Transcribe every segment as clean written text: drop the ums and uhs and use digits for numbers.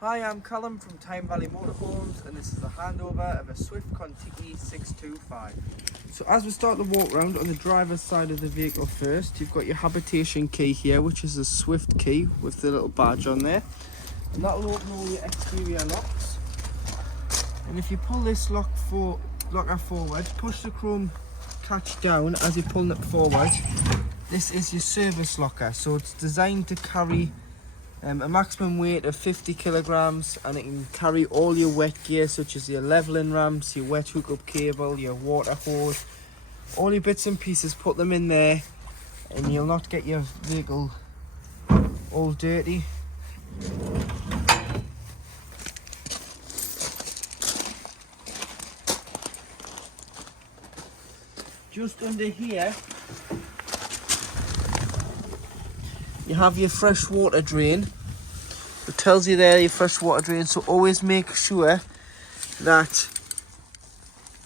Hi, I'm Callum from Tyne Valley Motorhomes, and this is a handover of a Swift Kon-tiki 625. So as we start the walk round, on the driver's side of the vehicle first, you've got your habitation key here, which is a Swift key with the little badge on there. And that will open all your exterior locks. And if you pull this locker forward, push the chrome catch down as you're pulling it forward. This is your service locker, so it's designed to carry a maximum weight of 50 kilograms, and it can carry all your wet gear such as your leveling ramps, your wet hookup cable, your water hose, all your bits and pieces. Put them in there and you'll not get your vehicle all dirty. Just under here you have your fresh water drain. It tells you there your fresh water drain, so always make sure that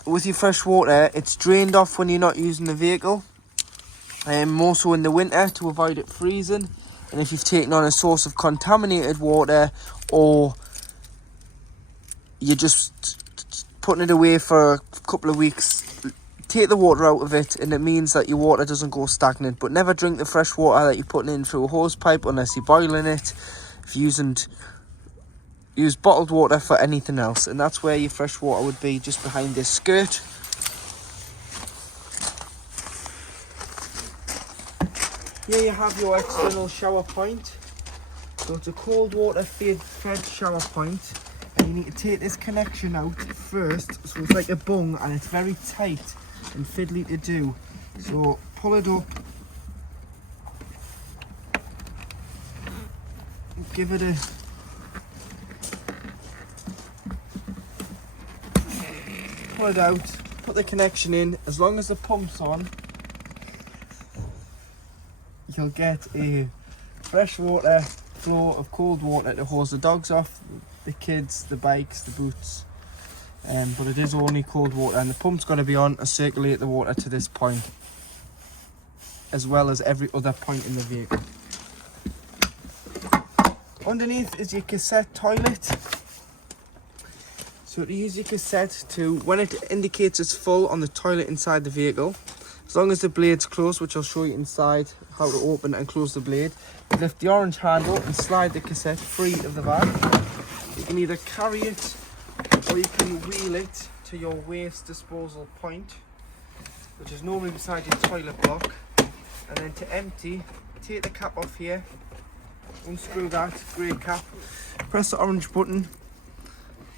with your fresh water it's drained off when you're not using the vehicle, and more so in the winter to avoid it freezing. And if you've taken on a source of contaminated water, or you're just putting it away for a couple of weeks, take the water out of it, and it means that your water doesn't go stagnant. But never drink the fresh water that you're putting in through a hose pipe unless you're boiling it. If you use bottled water for anything else, and that's where your fresh water would be, just behind this skirt. Here you have your external shower point. So it's a cold water fed shower point, and you need to take this connection out first. So it's like a bung, and it's very tight and fiddly to do. So pull it up, give it a pull it out, put the connection in. As long as the pump's on, you'll get a fresh water flow of cold water to hose the dogs off, the kids, the bikes, the boots. But it is only cold water, and the pump's got to be on to circulate the water to this point, as well as every other point in the vehicle. Underneath is your cassette toilet. So to use your cassette to, when it indicates it's full on the toilet inside the vehicle, as long as the blade's closed, which I'll show you inside how to open and close the blade, you lift the orange handle and slide the cassette free of the van. You can either carry it or you can wheel it to your waste disposal point, which is normally beside your toilet block. And then to empty, take the cap off here, unscrew that grey cap, press the orange button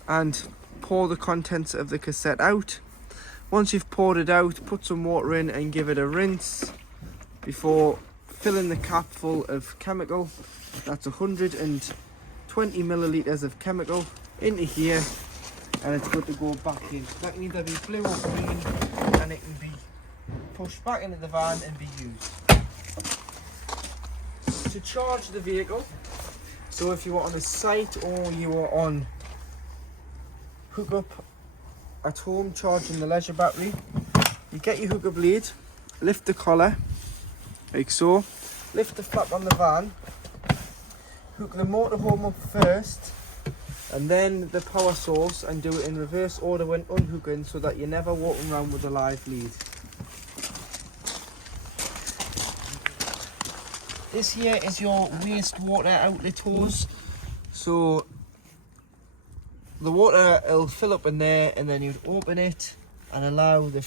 and pour the contents of the cassette out. Once you've poured it out, put some water in and give it a rinse before filling the cap full of chemical. That's 120 millilitres of chemical into here, and it's good to go back in. That can either be blue or green, and it can be pushed back into the van and be used. To charge the vehicle, so if you were on a site or you were on hookup at home charging the leisure battery, you get your hookup lead, lift the collar like so, lift the flap on the van, hook the motorhome up first and then the power source, and do it in reverse order when unhooking, so that you're never walking around with a live lead. This here is your wastewater outlet hose. So the water will fill up in there, and then you'd open it and allow the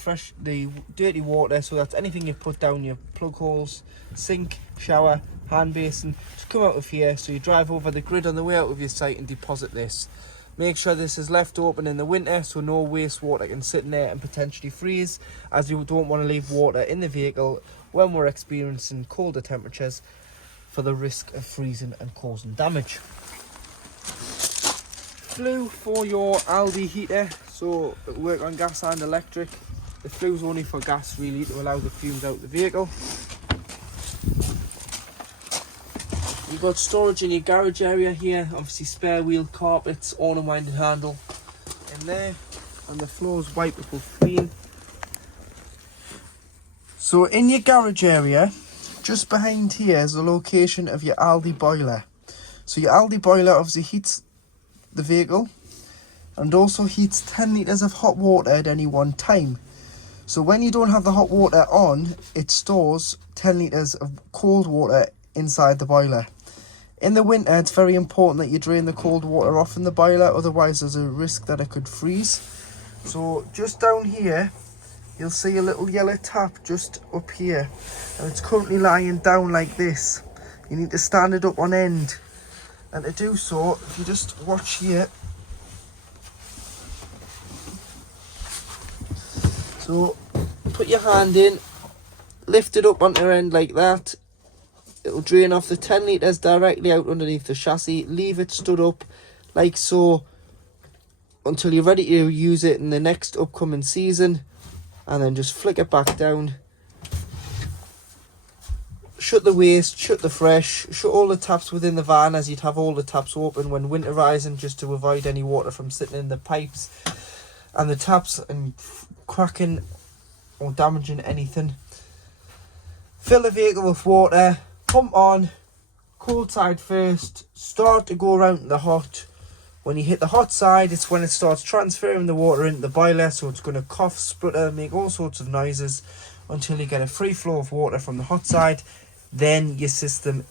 dirty water, so that's anything you put down your plug holes, sink, shower, hand basin, to come out of here. So you drive over the grid on the way out of your site and deposit this. Make sure this is left open in the winter, so no wastewater can sit in there and potentially freeze, as you don't want to leave water in the vehicle when we're experiencing colder temperatures, for the risk of freezing and causing damage. Flue for your Aldi heater, so it'll work on gas and electric. The flue's only for gas really, to allow the fumes out of the vehicle. You've got storage in your garage area here, obviously spare wheel carpets, all unwinding handle in there, and the floor's wipeable clean. So in your garage area, just behind here is the location of your Aldi boiler. So your Aldi boiler obviously heats the vehicle, and also heats 10 litres of hot water at any one time. So when you don't have the hot water on, it stores 10 litres of cold water inside the boiler. In the winter, it's very important that you drain the cold water off in the boiler, otherwise there's a risk that it could freeze. So just down here, you'll see a little yellow tap just up here, and it's currently lying down like this. You need to stand it up on end, and to do so, if you just watch here. So put your hand in, lift it up onto your end like that. It'll drain off the 10 litres directly out underneath the chassis. Leave it stood up like so until you're ready to use it in the next upcoming season, and then just flick it back down. Shut the waste, shut the fresh, shut all the taps within the van, as you'd have all the taps open when winterising, just to avoid any water from sitting in the pipes and the taps and cracking or damaging anything. Fill the vehicle with water, pump on, cold side first, start to go around the hot. When you hit the hot side, it's when it starts transferring the water into the boiler, so it's going to cough, splutter, make all sorts of noises until you get a free flow of water from the hot side. Then your system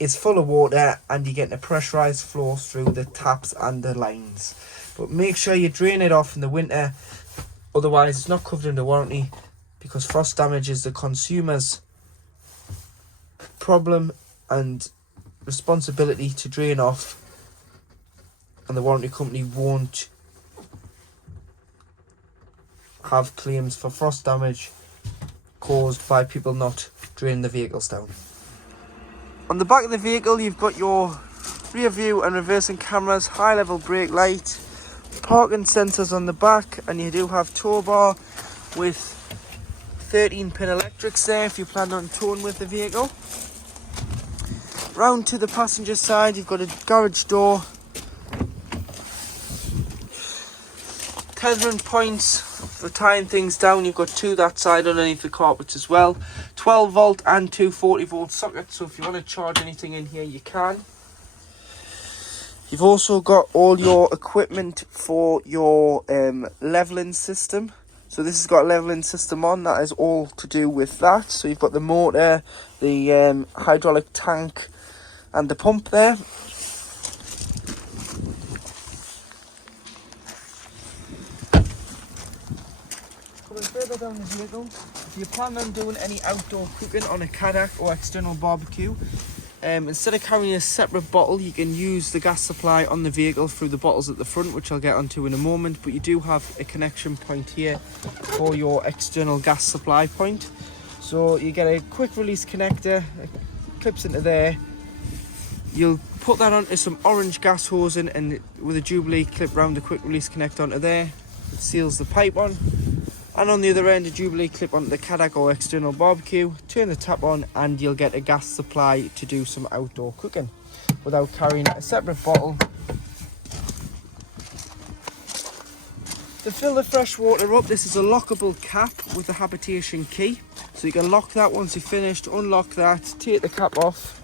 is full of water and you're getting a pressurised flow through the taps and the lines. But make sure you drain it off in the winter, otherwise it's not covered under warranty, because frost damage is the consumer's problem and responsibility to drain off, and the warranty company won't have claims for frost damage caused by people not draining the vehicles down. On the back of the vehicle, you've got your rear view and reversing cameras, high level brake light, parking sensors on the back, and you do have tow bar with 13-pin electrics there if you plan on towing with the vehicle. Round to the passenger side, you've got a garage door, tethering points for tying things down. You've got two that side underneath the carpets as well. 12 volt and two 40 volt sockets, so if you want to charge anything in here you can. You've also got all your equipment for your leveling system. So this has got a leveling system on, that is all to do with that. So you've got the motor, the hydraulic tank and the pump there. Coming further down the vehicle, if you plan on doing any outdoor cooking on a kayak or external barbecue, instead of carrying a separate bottle, you can use the gas supply on the vehicle through the bottles at the front, which I'll get onto in a moment. But you do have a connection point here for your external gas supply point. So you get a quick release connector, it clips into there. You'll put that onto some orange gas hosing, and with a Jubilee clip round the quick release connector onto there, it seals the pipe on. And on the other end, a Jubilee clip onto the kayak or external barbecue, turn the tap on, and you'll get a gas supply to do some outdoor cooking without carrying a separate bottle. To fill the fresh water up, this is a lockable cap with a habitation key. So you can lock that once you're finished, unlock that, take the cap off,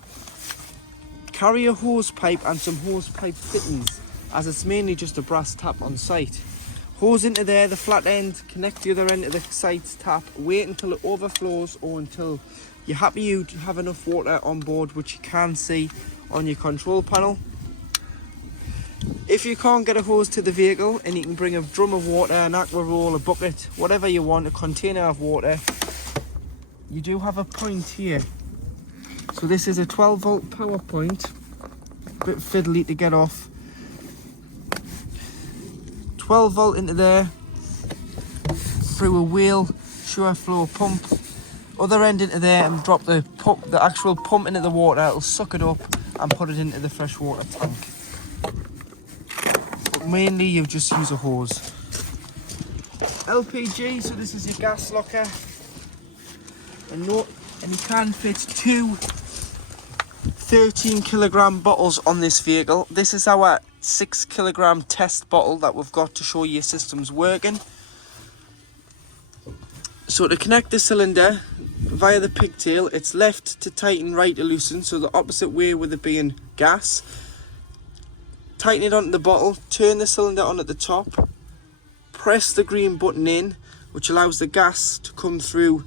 carry a hose pipe and some hose pipe fittings, as it's mainly just a brass tap on site. Hose into there, the flat end, connect the other end to the site's tap, wait until it overflows or until you're happy you have enough water on board, which you can see on your control panel. If you can't get a hose to the vehicle, and you can bring a drum of water, an aqua roll, a bucket, whatever you want, a container of water, you do have a point here. So this is a 12 volt power point, a bit fiddly to get off. 12 volt into there, through a wheel, sure flow pump, other end into there, and drop the pump, the actual pump into the water. It'll suck it up and put it into the freshwater tank. But mainly you just use a hose. LPG, so this is your gas locker, and you can fit two 13 kilogram bottles on this vehicle. This is our 6 kilogram test bottle that we've got to show you your system's working. So to connect the cylinder via the pigtail, it's left to tighten, right to loosen, so the opposite way with it being gas. tighten it onto the bottle, turn the cylinder on at the top, press the green button in, which allows the gas to come through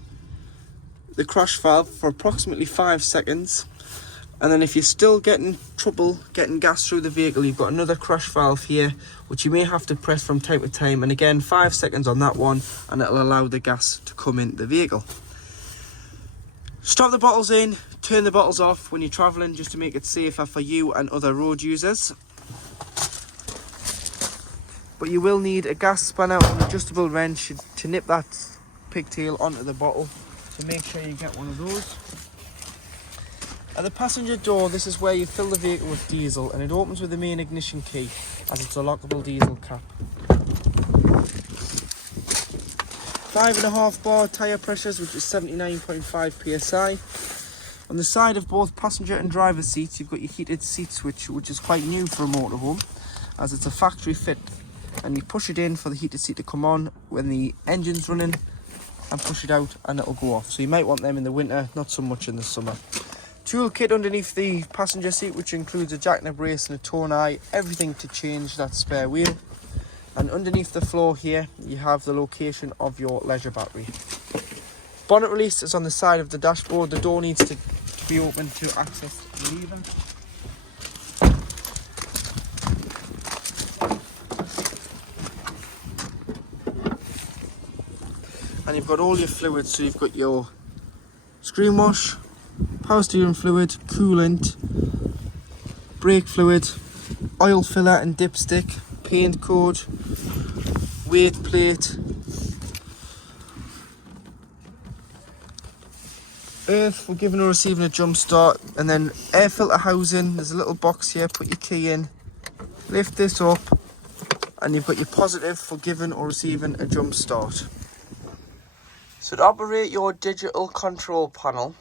the crash valve for approximately 5 seconds. And then if you're still getting trouble getting gas through the vehicle, you've got another crash valve here, which you may have to press from time to time. And again, 5 seconds on that one, and it'll allow the gas to come into the vehicle. Strap the bottles in, turn the bottles off when you're travelling, just to make it safer for you and other road users. But you will need a gas spanner or an adjustable wrench to nip that pigtail onto the bottle. So make sure you get one of those. At the passenger door, this is where you fill the vehicle with diesel, and it opens with the main ignition key, as it's a lockable diesel cap. 5.5 bar tyre pressures, which is 79.5 psi. On the side of both passenger and driver seats, you've got your heated seat switch, which is quite new for a motorhome, as it's a factory fit. And you push it in for the heated seat to come on when the engine's running, and push it out and it'll go off. So you might want them in the winter, not so much in the summer. Tool kit underneath the passenger seat, which includes a jack and a brace and a tone eye, everything to change that spare wheel. And underneath the floor here, you have the location of your leisure battery. Bonnet release is on the side of the dashboard. The door needs to be open to access the lever. And you've got all your fluids, so you've got your screen wash, power steering fluid, coolant, brake fluid, oil filler and dipstick, paint code, weight plate, earth for giving or receiving a jump start, and then air filter housing. There's a little box here, put your key in, lift this up, and you've got your positive for giving or receiving a jump start. So to operate your digital control panel,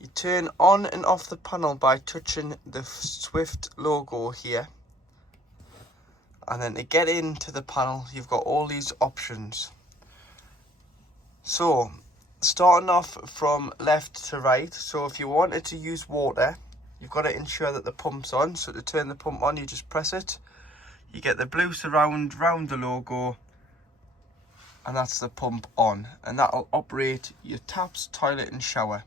you turn on and off the panel by touching the Swift logo here. And then to get into the panel, you've got all these options. So, starting off from left to right, so if you wanted to use water, you've got to ensure that the pump's on. So to turn the pump on, you just press it. You get the blue surround round the logo, and that's the pump on. And that'll operate your taps, toilet and shower.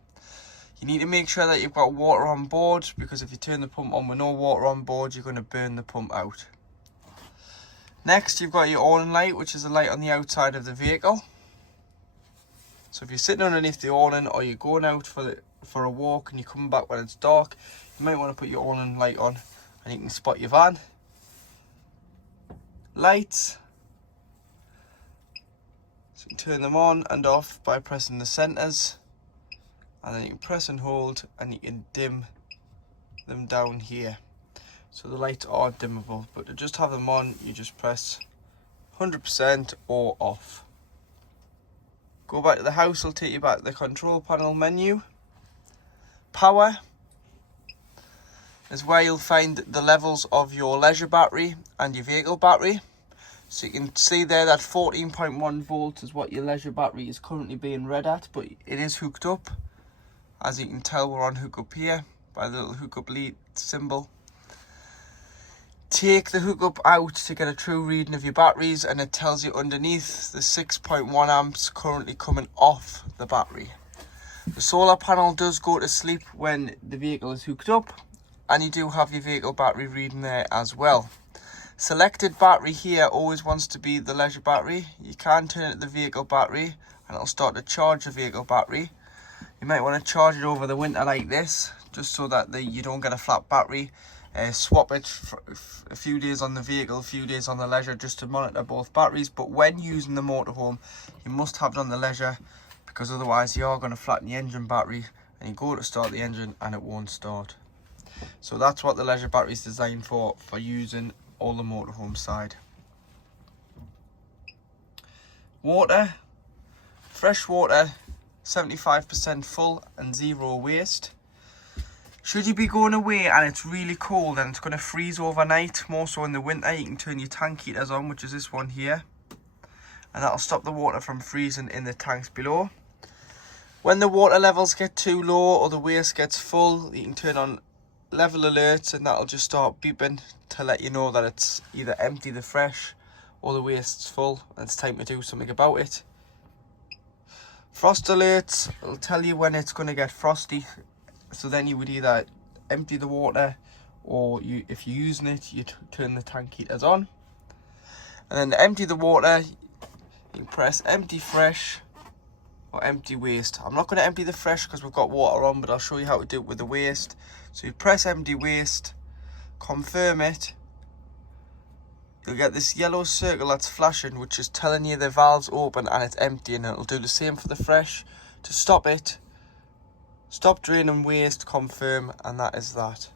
You need to make sure that you've got water on board, because if you turn the pump on with no water on board, you're going to burn the pump out. Next, you've got your awning light, which is a light on the outside of the vehicle. So if you're sitting underneath the awning, or you're going out for a walk and you're coming back when it's dark, you might want to put your awning light on and you can spot your van. Lights. So you can turn them on and off by pressing the centres. And then you can press and hold and you can dim them down here. So the lights are dimmable, but to just have them on, you just press 100% or off. Go back to the house, will take you back to the control panel menu. Power is where you'll find the levels of your leisure battery and your vehicle battery. So you can see there that 14.1 volts is what your leisure battery is currently being read at, but it is hooked up. As you can tell, we're on hookup here by the little hookup lead symbol. Take the hookup out to get a true reading of your batteries, and it tells you underneath the 6.1 amps currently coming off the battery. The solar panel does go to sleep when the vehicle is hooked up, and you do have your vehicle battery reading there as well. Selected battery here always wants to be the leisure battery. You can turn it to the vehicle battery and it'll start to charge the vehicle battery. You might want to charge it over the winter like this, just so that you don't get a flat battery. Swap it for a few days on the vehicle, a few days on the leisure, just to monitor both batteries. But when using the motorhome, you must have it on the leisure, because otherwise you are going to flatten the engine battery and you go to start the engine and it won't start. So that's what the leisure battery is designed for using all the motorhome side. Water, fresh water, 75% full and 0 waste. Should you be going away and it's really cold and it's going to freeze overnight, more so in the winter, you can turn your tank heaters on, which is this one here, and that'll stop the water from freezing in the tanks below. When the water levels get too low or the waste gets full, you can turn on level alerts, and that'll just start beeping to let you know that it's either empty the fresh or the waste's full and it's time to do something about it. Frost alerts will tell you when it's going to get frosty, so then you would either empty the water, or if you're using it, you turn the tank heaters on. And then to empty the water, you press empty fresh or empty waste. I'm not going to empty the fresh because we've got water on, but I'll show you how to do it with the waste. So you press empty waste, confirm it, you'll get this yellow circle that's flashing, which is telling you the valve's open and it's empty, and it'll do the same for the fresh. To stop it, stop draining waste, confirm, and that is that.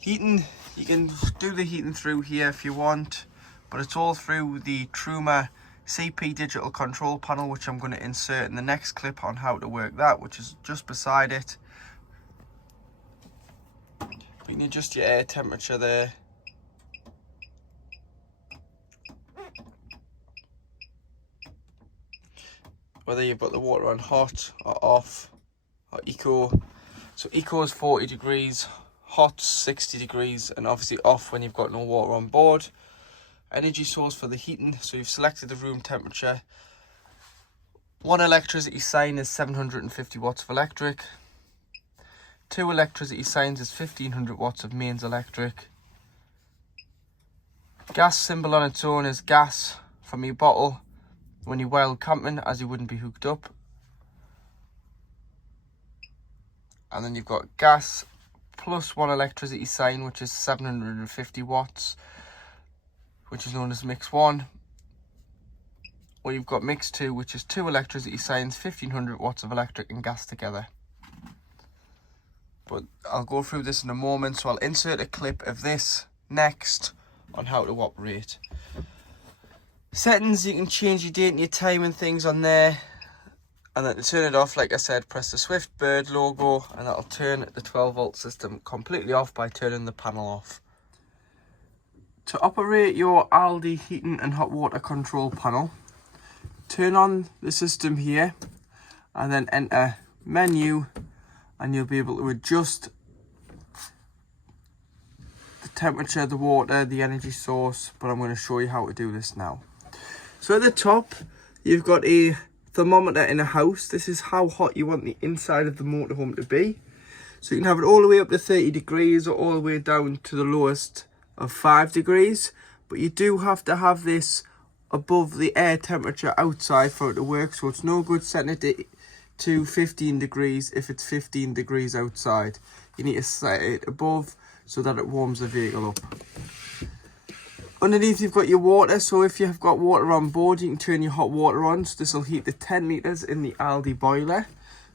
Heating, you can do the heating through here if you want, but it's all through the Truma CP digital control panel, which I'm going to insert in the next clip on how to work that, which is just beside it. You can adjust your air temperature there. Whether you've got the water on hot or off or eco. So eco is 40 degrees, hot 60 degrees, and obviously off when you've got no water on board. Energy source for the heating, so you've selected the room temperature. One electricity sign is 750 watts of electric. Two electricity signs is 1500 watts of mains electric. Gas symbol on its own is gas from your bottle when you're wild camping, as you wouldn't be hooked up. And then you've got gas plus one electricity sign, which is 750 watts, which is known as mix 1. Or you've got mix 2, which is two electricity signs, 1500 watts of electric and gas together. But I'll go through this in a moment, so I'll insert a clip of this next on how to operate. Settings, you can change your date and your time and things on there. And then to turn it off, like I said, press the Swift Bird logo, and that'll turn the 12 volt system completely off by turning the panel off. To operate your Aldi heating and hot water control panel, turn on the system here and then enter menu, and you'll be able to adjust the temperature, the water, the energy source, but I'm going to show you how to do this now. So at the top, you've got a thermometer in a house. This is how hot you want the inside of the motorhome to be. So you can have it all the way up to 30 degrees or all the way down to the lowest of 5 degrees. But you do have to have this above the air temperature outside for it to work. So it's no good setting it to 15 degrees if it's 15 degrees outside. You need to set it above so that it warms the vehicle up. Underneath you've got your water, so if you have got water on board, you can turn your hot water on. So this will heat the 10 litres in the Aldi boiler.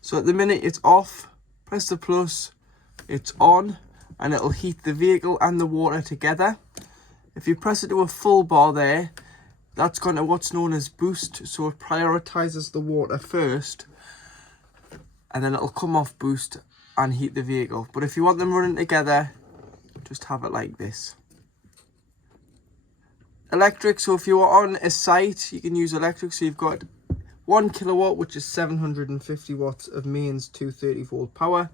So at the minute it's off, press the plus, it's on, and it'll heat the vehicle and the water together. If you press it to a full bar there, that's going to what's known as boost, so it prioritises the water first, and then it'll come off boost and heat the vehicle. But if you want them running together, just have it like this. Electric, so if you're on a site, you can use electric. So you've got 1 kilowatt, which is 750 watts of mains 230 volt power.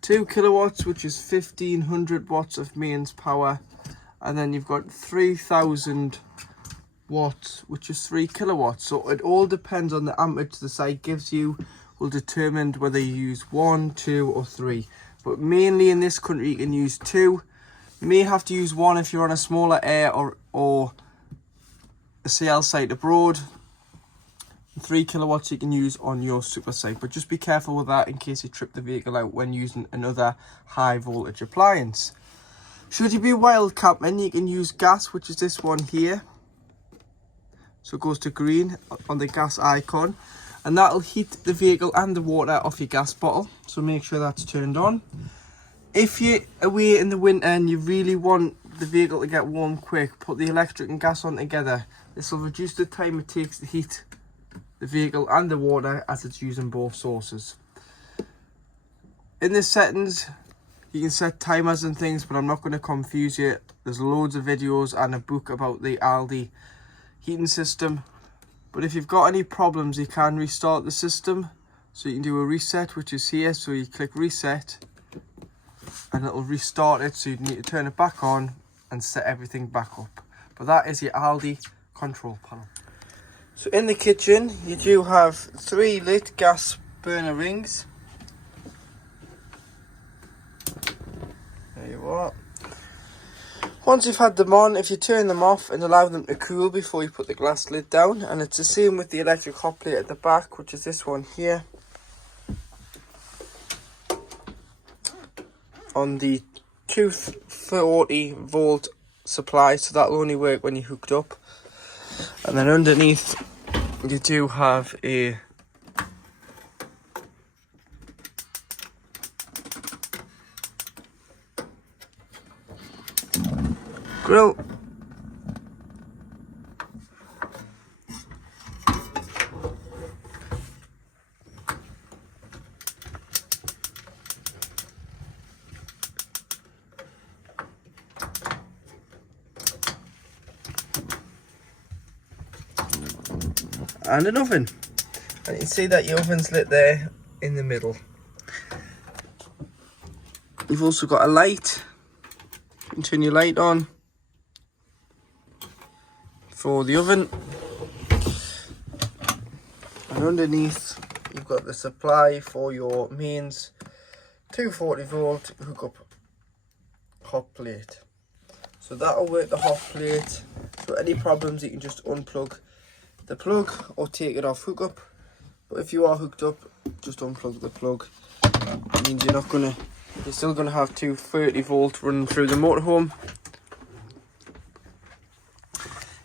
2 kilowatts, which is 1500 watts of mains power. And then you've got 3000 watts, which is 3 kilowatts. So it all depends on the amperage the site gives you, will determine whether you use 1, 2 or 3. But mainly in this country you can use 2. You may have to use 1 if you're on a smaller air or a CL site abroad. 3 kilowatts you can use on your super site, but just be careful with that in case you trip the vehicle out when using another high voltage appliance. Should you be wild camping, you can use gas, which is this one here. So it goes to green on the gas icon, and that'll heat the vehicle and the water off your gas bottle, so make sure that's turned on. If you're away in the winter and you really want the vehicle to get warm quick, put the electric and gas on together. This will reduce the time it takes to heat the vehicle and the water, as it's using both sources. In the settings, you can set timers and things, but I'm not going to confuse you. There's loads of videos and a book about the Aldi heating system. But if you've got any problems, you can restart the system So you can do a reset, which is here. So you click reset and it'll restart it. So you need to turn it back on and set everything back up. But that is your Aldi control panel. So in the kitchen, you do have 3 lit gas burner rings. There you are. Once you've had them on, if you turn them off and allow them to cool before you put the glass lid down, and it's the same with the electric hot plate at the back, which is this one here. On the 240 volt supply, so that'll only work when you're hooked up. And then underneath you do have a grill. And an oven, and you can see that your oven's lit there in the middle. You've also got a light. You can turn your light on for the oven, and underneath you've got the supply for your mains 240 volt hookup hot plate. So that'll work the hot plate. So any problems you can just unplug the plug or take it off hookup. But if you are hooked up, just unplug the plug. It means you're still gonna have 230 volt running through the motorhome.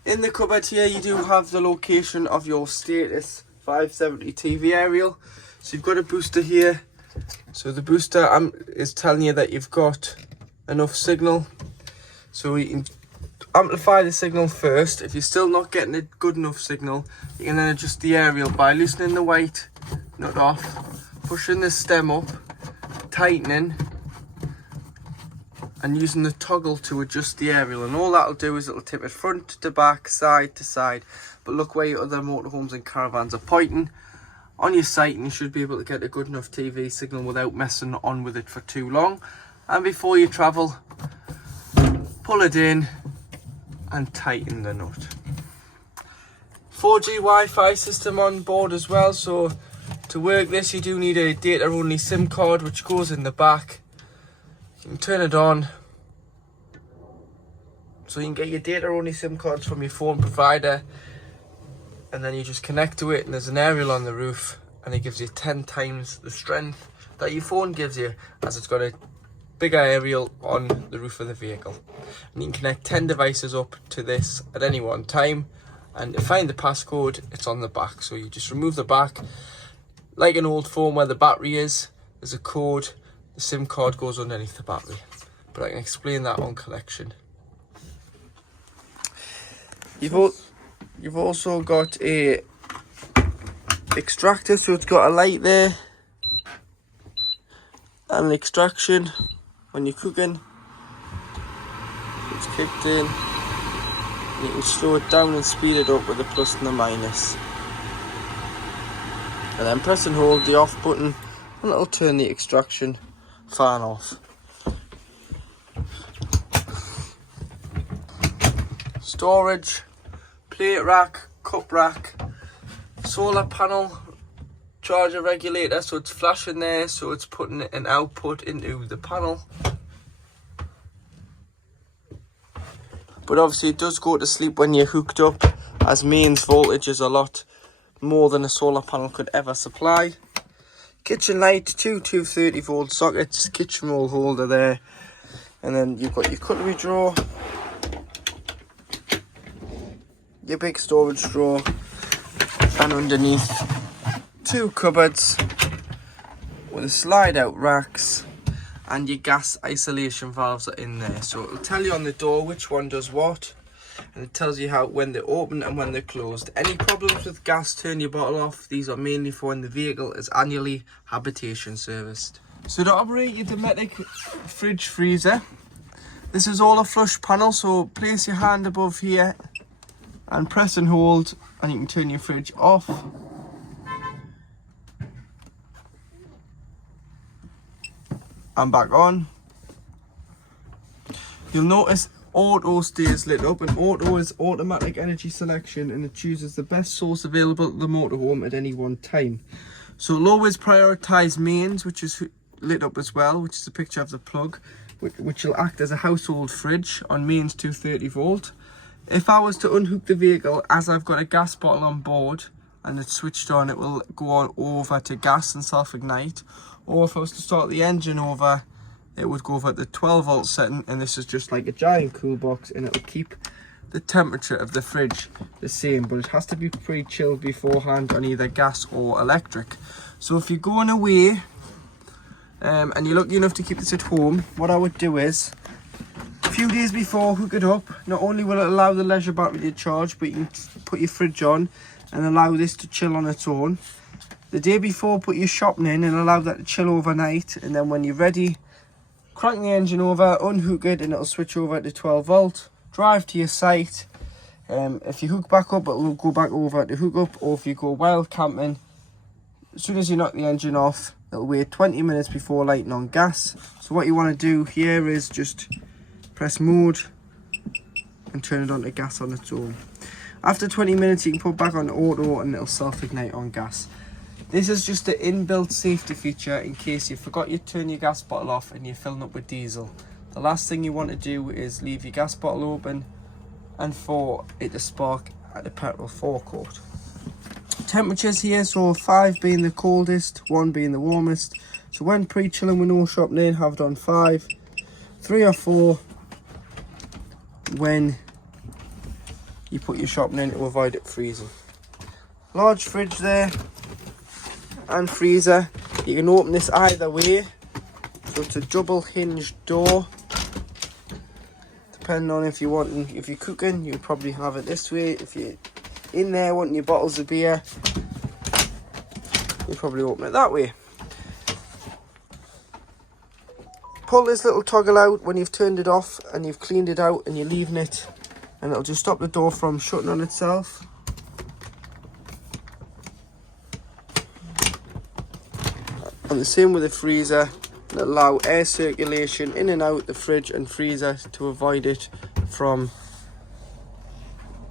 In the cupboard here you do have the location of your status 570 TV aerial. So you've got a booster here. So the booster is telling you that you've got enough signal. So you can amplify the signal first. If you're still not getting a good enough signal, you can then adjust the aerial by loosening the white nut off, pushing the stem up, tightening, and using the toggle to adjust the aerial. And all that'll do is it'll tip it front to back, side to side. But look where your other motorhomes and caravans are pointing on your site, and you should be able to get a good enough TV signal without messing on with it for too long. And before you travel, pull it in and tighten the nut. 4G Wi-Fi system on board as well. So to work this, you do need a data only SIM card, which goes in the back. You can turn it on, so you can get your data only SIM cards from your phone provider, and then you just connect to it, and there's an aerial on the roof, and it gives you 10 times the strength that your phone gives you, as it's got a bigger aerial on the roof of the vehicle. And you can connect 10 devices up to this at any one time, and to find the passcode, it's on the back. So you just remove the back, like an old phone where the battery is, there's a code, the SIM card goes underneath the battery. But I can explain that on collection. You've also got a extractor, so it's got a light there and an extraction when you're cooking. It's kicked in. You can slow it down and speed it up with the plus and the minus. And then press and hold the off button and it'll turn the extraction fan off. Storage, plate rack, cup rack, solar panel, charger regulator, so it's flashing there, so it's putting an output into the panel. But obviously it does go to sleep when you're hooked up, as mains voltage is a lot more than a solar panel could ever supply. Kitchen light, 230 volt sockets, kitchen roll holder there, and then you've got your cutlery drawer, your big storage drawer, and underneath 2 cupboards with a slide out racks, and your gas isolation valves are in there. So it'll tell you on the door which one does what, and it tells you when they're open and when they're closed. Any problems with gas, turn your bottle off. These are mainly for when the vehicle is annually habitation serviced. So to operate your Dometic fridge freezer, this is all a flush panel, so place your hand above here and press and hold, and you can turn your fridge off and back on. You'll notice auto stays lit up, and auto is automatic energy selection, and it chooses the best source available at the motorhome at any one time. So it'll always prioritise mains, which is lit up as well, which is a picture of the plug, which will act as a household fridge on mains 230 volt. If I was to unhook the vehicle, as I've got a gas bottle on board and it's switched on, it will go on over to gas and self-ignite. Or if I was to start the engine over, it would go over at the 12 volt setting, and this is just like a giant cool box, and it'll keep the temperature of the fridge the same, but it has to be pre-chilled beforehand on either gas or electric. So if you're going away and you're lucky enough to keep this at home, what I would do is, a few days before, hook it up. Not only will it allow the leisure battery to charge, but you can put your fridge on and allow this to chill on its own. The day before, put your shopping in and allow that to chill overnight, and then when you're ready, crank the engine over, unhook it, and it'll switch over to 12 volt. Drive to your site. If you hook back up, it'll go back over to hook up, or if you go wild camping, as soon as you knock the engine off, it'll wait 20 minutes before lighting on gas. So what you want to do here is just press mode and turn it on to gas on its own. After 20 minutes, you can put back on auto and it'll self-ignite on gas. This is just an inbuilt safety feature in case you forgot you turn your gas bottle off and you're filling up with diesel. The last thing you want to do is leave your gas bottle open and for it to spark at the petrol forecourt. Temperatures here, so 5 being the coldest, 1 being the warmest. So when pre-chilling with no shopping in, have it on 5, 3 or 4 when you put your shopping in to avoid it freezing. Large fridge there and freezer. You can open this either way, so it's a double hinged door. Depending on if you're cooking, you'll probably have it this way. If you're in there wanting your bottles of beer, you'll probably open it that way. Pull this little toggle out when you've turned it off and you've cleaned it out, and you're leaving it, and it'll just stop the door from shutting on itself. And the same with the freezer, and allow air circulation in and out the fridge and freezer to avoid it from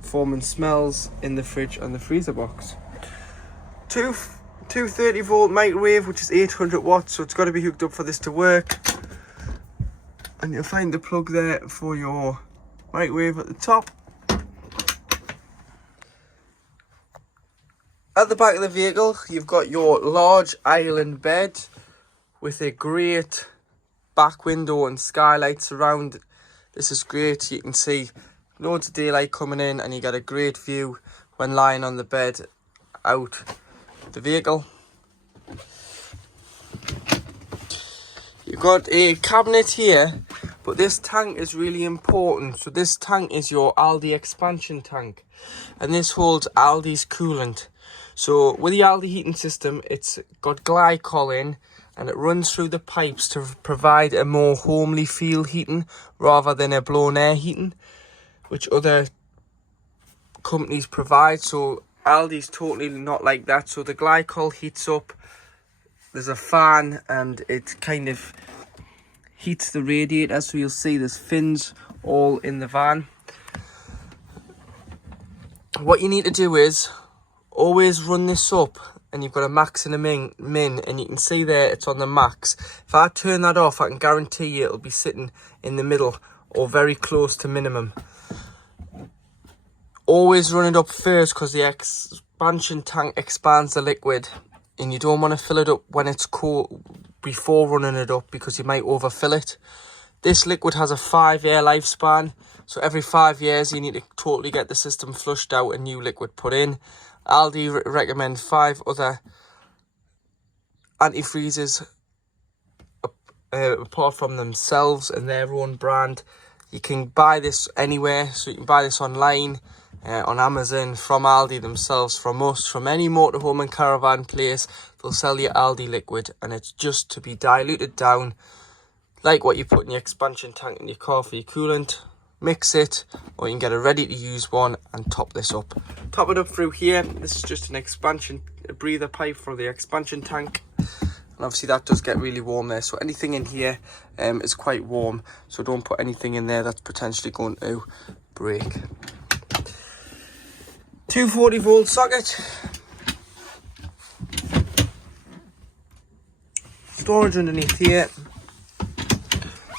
forming smells in the fridge and the freezer box. 230 volt microwave, which is 800 watts, so it's got to be hooked up for this to work. And you'll find the plug there for your microwave at the top. At the back of the vehicle, you've got your large island bed with a great back window and skylights around. This is great. You can see loads of daylight coming in, and you get a great view when lying on the bed out the vehicle. You've got a cabinet here, but this tank is really important. So this tank is your Aldi expansion tank, and this holds Aldi's coolant. So with the Aldi heating system, it's got glycol in, and it runs through the pipes to provide a more homely feel heating rather than a blown air heating, which other companies provide. So Aldi's totally not like that. So the glycol heats up, there's a fan, and it kind of heats the radiator, so you'll see there's fins all in the van. What you need to do is always run this up, and you've got a max and a min, and you can see there it's on the max. If I turn that off, I can guarantee you it'll be sitting in the middle or very close to minimum. Always run it up first, because the expansion tank expands the liquid, and you don't want to fill it up when it's cold before running it up, because you might overfill it. This liquid has a 5-year lifespan, so every 5 years you need to totally get the system flushed out and new liquid put in. Aldi recommend 5 other antifreezes apart from themselves and their own brand. You can buy this anywhere, so you can buy this online, on Amazon, from Aldi themselves, from us, from any motorhome and caravan place. They'll sell you Aldi liquid, and it's just to be diluted down like what you put in your expansion tank in your car for your coolant. Mix it, or you can get a ready to use one and top this up. Top it up through here. This is just an expansion breather pipe for the expansion tank, And obviously that does get really warm there. So anything in here is quite warm. So don't put anything in there that's potentially going to break. 240 volt socket. Storage underneath here.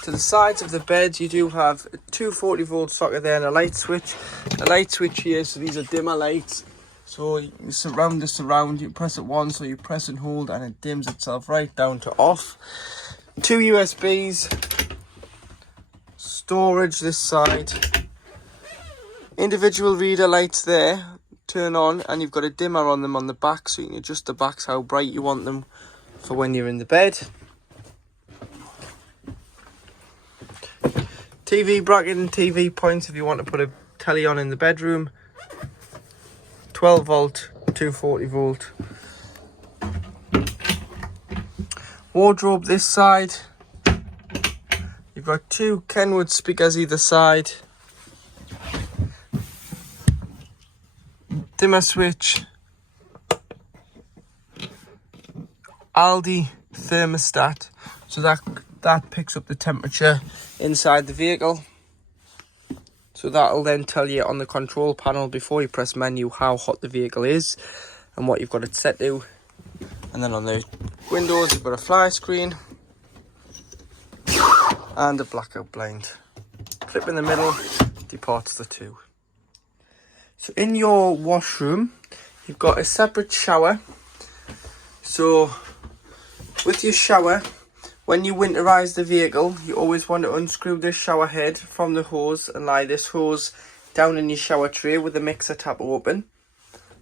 To the sides of the bed you do have a 240 volt socket there and a light switch. A light switch here, so these are dimmer lights. So you surround the surround, you press it once, so you press and hold and it dims itself right down to off. 2 USBs. Storage this side. Individual reader lights there, turn on, and you've got a dimmer on them on the back, so you can adjust the backs how bright you want them for when you're in the bed. TV bracket and TV points if you want to put a telly on in the bedroom. 12 volt, 240 volt. Wardrobe this side. You've got 2 Kenwood speakers either side. Dimmer switch. Aldi thermostat, so that picks up the temperature inside the vehicle. So that'll then tell you on the control panel before you press menu how hot the vehicle is and what you've got it set to. And then on the windows you've got a fly screen and a blackout blind. Clip in the middle departs the 2. So in your washroom you've got a separate shower. So with your shower, when you winterize the vehicle, you always want to unscrew this shower head from the hose and lie this hose down in your shower tray with the mixer tap open.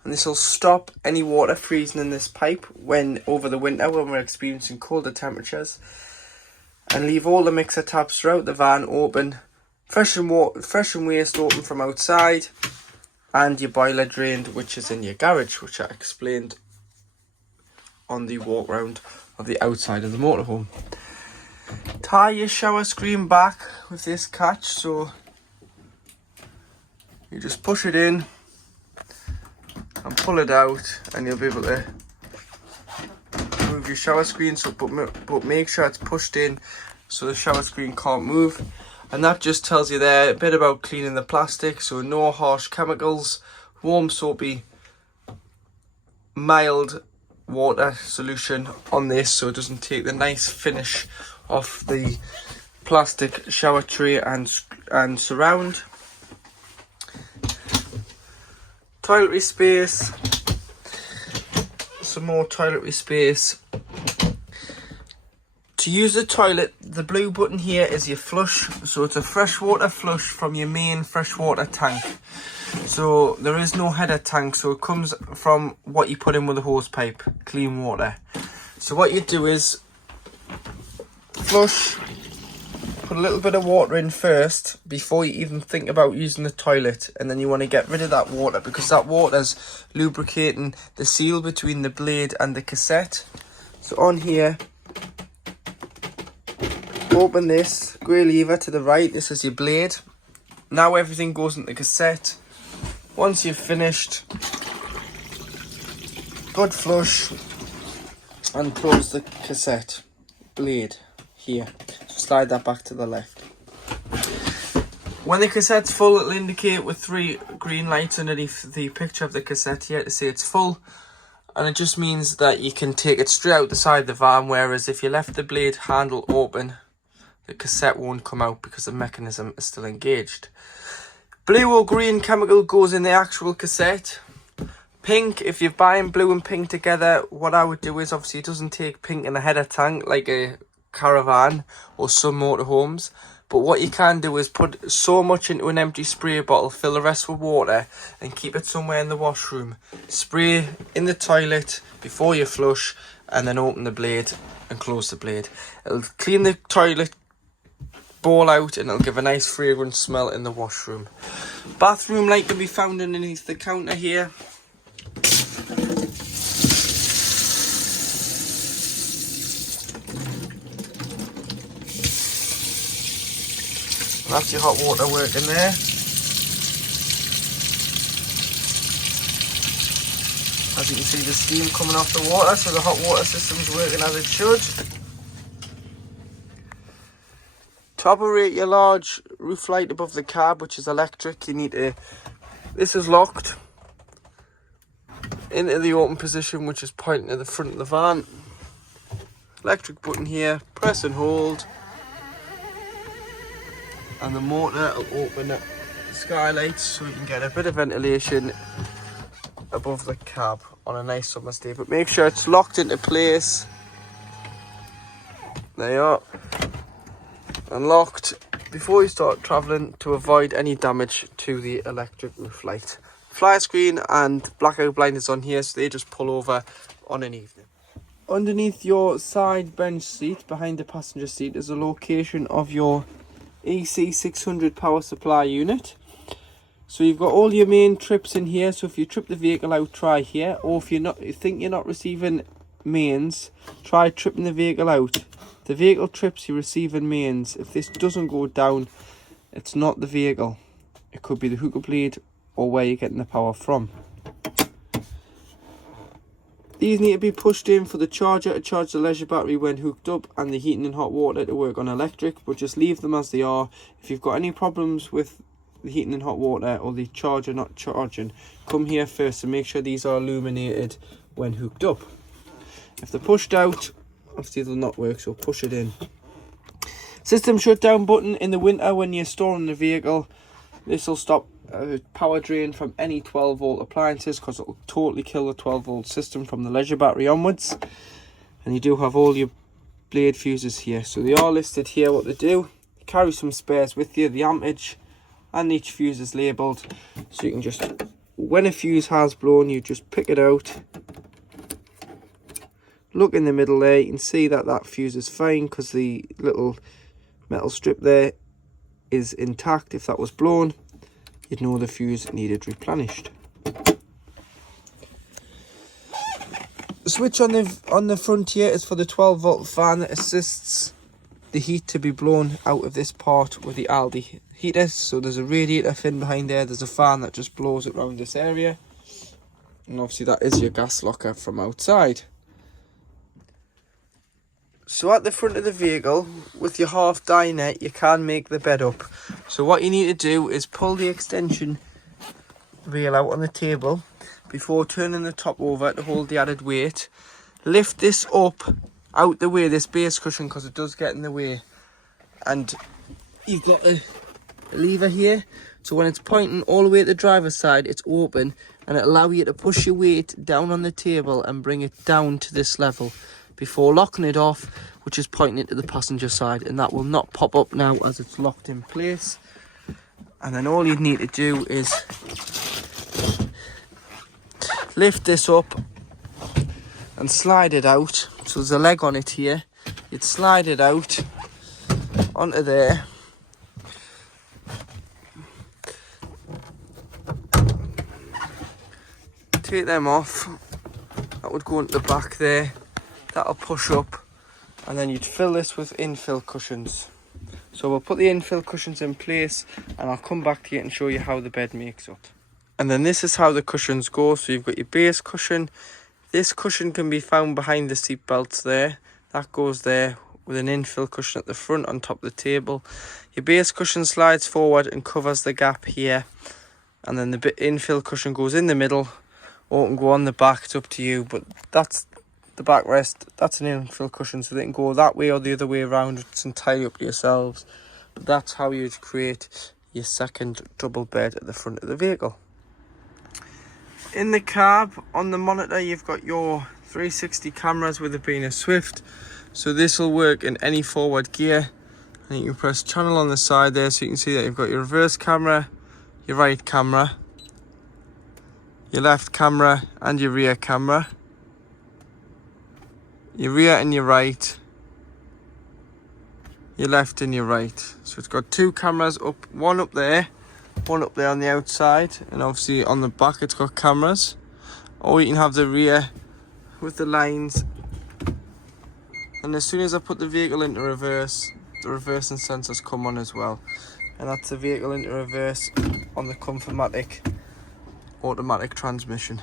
And this will stop any water freezing in this pipe when over the winter when we're experiencing colder temperatures. And leave all the mixer taps throughout the van open, fresh and waste open from outside, and your boiler drained, which is in your garage, which I explained on the walk round of the outside of the motorhome. Tie your shower screen back with this catch, so you just push it in and pull it out and you'll be able to move your shower screen, so but make sure it's pushed in so the shower screen can't move. And that just tells you there a bit about cleaning the plastic, so no harsh chemicals, warm soapy mild water solution on this, so it doesn't take the nice finish off the plastic shower tray and surround. Toiletry space, some more toiletry space. To use the toilet, the blue button here is your flush, so it's a freshwater flush from your main freshwater tank. So there is no header tank, so it comes from what you put in with the hose pipe, clean water. So what you do is flush, put a little bit of water in first before you even think about using the toilet, and then you want to get rid of that water because that water's lubricating the seal between the blade and the cassette. So on here, open this grey lever to the right, this is your blade. Now everything goes into the cassette. Once you've finished, good flush and close the cassette blade here. So slide that back to the left. When the cassette's full, it'll indicate with 3 green lights underneath the picture of the cassette here to say it's full. And it just means that you can take it straight out the side of the van, whereas if you left the blade handle open, the cassette won't come out because the mechanism is still engaged. Blue or green chemical goes in the actual cassette. Pink, if you're buying blue and pink together, what I would do is, obviously it doesn't take pink in a header tank like a Caravan or some motorhomes. But what you can do is put so much into an empty spray bottle, fill the rest with water and keep it somewhere in the washroom. Spray in the toilet before you flush and then open the blade and close the blade. It'll clean the toilet bowl out and it'll give a nice fragrant smell in the washroom. Bathroom light can be found underneath the counter here. That's your hot water working there. As you can see, the steam coming off the water, so the hot water system's working as it should. To operate your large roof light above the cab, which is electric, you need to, this is locked into the open position, which is pointing to the front of the van. Electric button here, press and hold, and the motor will open the skylights so you can get a bit of ventilation above the cab on a nice summer's day. But make sure it's locked into place. There you are. And locked before you start travelling to avoid any damage to the electric roof light. Flyer screen and blackout blinders on here, so they just pull over on an evening. Underneath your side bench seat, behind the passenger seat, is a location of your EC600 power supply unit. So you've got all your main trips in here, so if you trip the vehicle out, try here. Or if you think you're not receiving mains, try tripping the vehicle out. The vehicle trips, you're receiving mains. If this doesn't go down, it's not the vehicle. It could be the hookup bleed or where you're getting the power from. These need to be pushed in for the charger to charge the leisure battery when hooked up, and the heating and hot water to work on electric, but just leave them as they are. If you've got any problems with the heating and hot water or the charger not charging, come here first and make sure these are illuminated when hooked up. If they're pushed out, obviously they'll not work, so push it in. System shutdown button in the winter when you're storing the vehicle. This will stop power drain from any 12 volt appliances, because it will totally kill the 12 volt system from the leisure battery onwards. And you do have all your blade fuses here, so they are listed here what they do. Carry some spares with you, the ampage, and each fuse is labelled, so you can just, when a fuse has blown, you just pick it out. Look in the middle there, you can see that that fuse is fine because the little metal strip there is intact. If that was blown, you'd know the fuse needed replenished. The switch on the front here is for the 12 volt fan that assists the heat to be blown out of this part with the Aldi heaters. So there's a radiator fin behind there, there's a fan that just blows it around this area, and obviously that is your gas locker from outside. So at the front of the vehicle, with your half dinette, you can make the bed up. So what you need to do is pull the extension rail out on the table before turning the top over to hold the added weight. Lift this up out the way, this base cushion, because it does get in the way. And you've got a lever here, so when it's pointing all the way at the driver's side, it's open, and it allows you to push your weight down on the table and bring it down to this level before locking it off, which is pointing it to the passenger side, and that will not pop up now as it's locked in place. And then all you'd need to do is lift this up and slide it out. So there's a leg on it here. You'd slide it out onto there. Take them off. That would go into the back there. That'll push up, and then you'd fill this with infill cushions. So we'll put the infill cushions in place, and I'll come back to you and show you how the bed makes up. And then this is how the cushions go. So you've got your base cushion. This cushion can be found behind the seat belts there. That goes there with an infill cushion at the front on top of the table. Your base cushion slides forward and covers the gap here, and then the infill cushion goes in the middle, or it can go on the back. It's up to you, but that's the backrest. That's an infill cushion, so they can go that way or the other way around. It's entirely up to yourselves, but that's how you'd create your second double bed at the front of the vehicle. In the cab, on the monitor, you've got your 360 cameras with it being a Swift, so this will work in any forward gear. And you can press channel on the side there, so you can see that you've got your reverse camera, your right camera, your left camera, and your rear camera. Your rear and your right, your left and your right. So it's got two cameras up, one up there on the outside, and obviously on the back it's got cameras. Or you can have the rear with the lines. And as soon as I put the vehicle into reverse, the reversing sensors come on as well. And that's the vehicle into reverse on the Comfortmatic automatic transmission.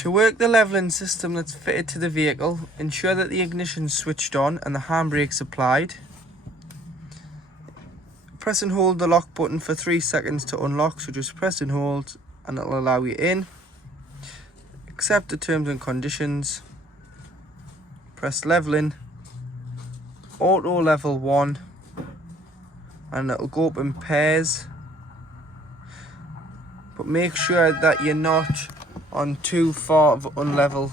To work the levelling system that's fitted to the vehicle, ensure that the ignition is switched on and the handbrakes applied. Press and hold the lock button for 3 seconds to unlock, so just press and hold and it'll allow you in. Accept the terms and conditions. Press levelling, auto level 1, and it'll go up in pairs. But make sure that you're not on too far of unlevel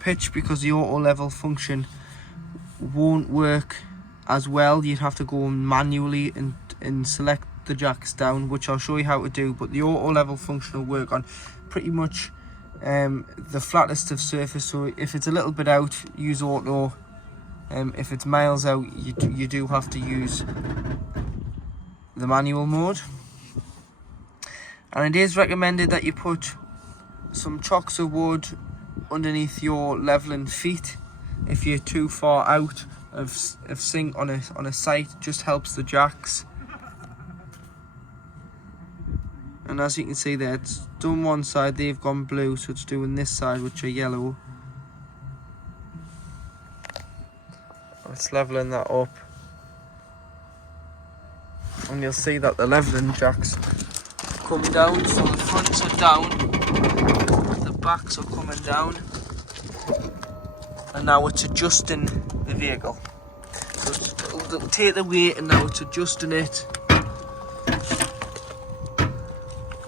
pitch, because the auto level function won't work as well. You'd have to go manually and select the jacks down, which I'll show you how to do, but the auto level function will work on pretty much the flattest of surface. So if it's a little bit out, use auto. If it's miles out, you do have to use the manual mode. And it is recommended that you put some chocks of wood underneath your levelling feet. If you're too far out of sync on a site, just helps the jacks. And as you can see there, it's done one side, they've gone blue, so it's doing this side, which are yellow. It's levelling that up, and you'll see that the levelling jacks come down, so the fronts are down, the backs are coming down, and now it's adjusting the vehicle. So it'll take the weight and now it's adjusting it.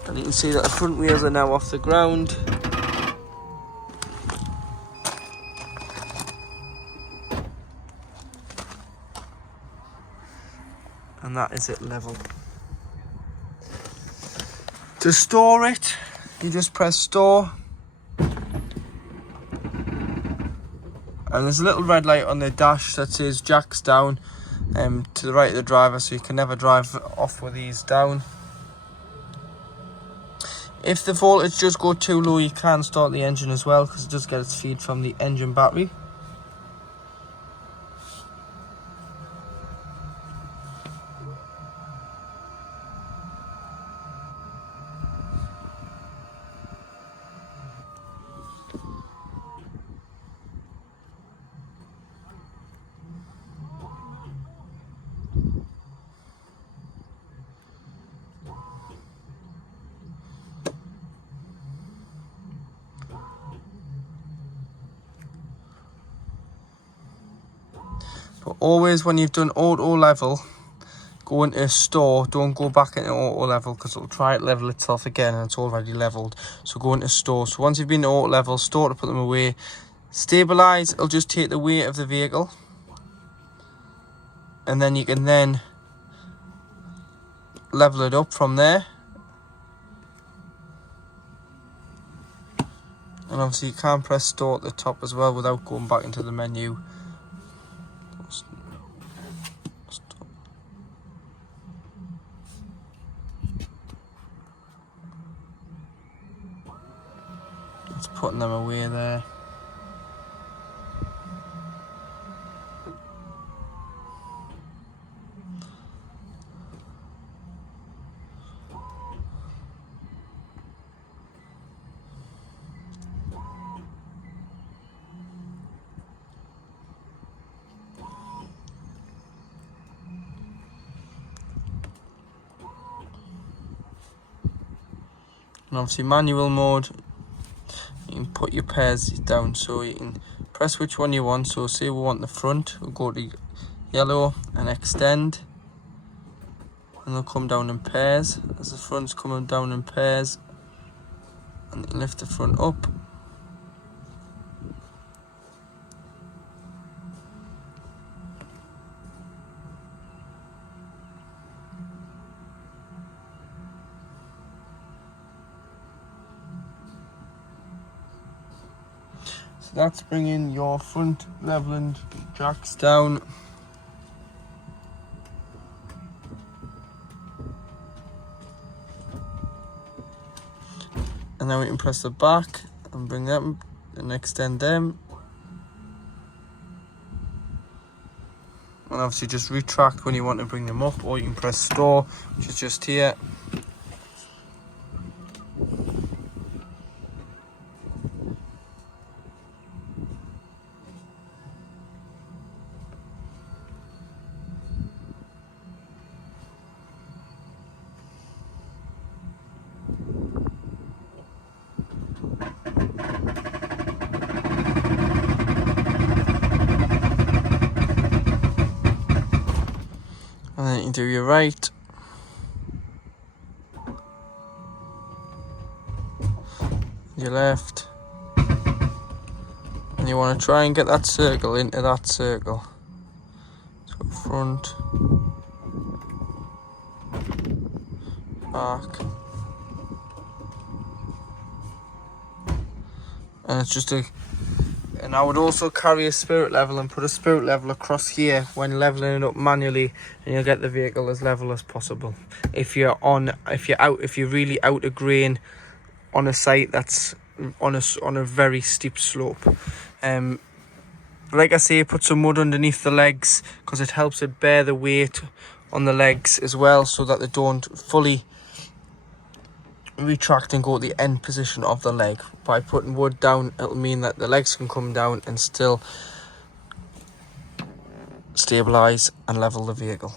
And you can see that the front wheels are now off the ground. And that is it level. To store it, you just press store. And there's a little red light on the dash that says jacks down to the right of the driver, so you can never drive off with these down. If the voltage does go too low, you can start the engine as well, because it does get its feed from the engine battery. But always when you've done auto level, go into store, don't go back into auto level, because it'll try to level itself again and it's already leveled. So go into store. So once you've been to auto level, store to put them away. Stabilize, it'll just take the weight of the vehicle. And then you can then level it up from there. And obviously you can press store at the top as well without going back into the menu. It's putting them away there. And obviously manual mode, you can put your pairs down, so you can press which one you want. So say we want the front, we'll go to yellow and extend, and they'll come down in pairs. As the front's coming down in pairs, and you can lift the front up. So that's bringing your front leveling jacks down. And now we can press the back and bring them and extend them. And obviously just retract when you want to bring them up, or you can press store, which is just here. you do your right. Your left. And you want to try and get that circle into that circle. So front, back. And it's just and I would also carry a spirit level and put a spirit level across here when leveling it up manually, and you'll get the vehicle as level as possible. If you're really out of grain on a site that's on a very steep slope. Like I say, put some mud underneath the legs because it helps it bear the weight on the legs as well, so that they don't fully retract and go to the end position of the leg. By putting wood down, it'll mean that the legs can come down and still stabilize and level the vehicle.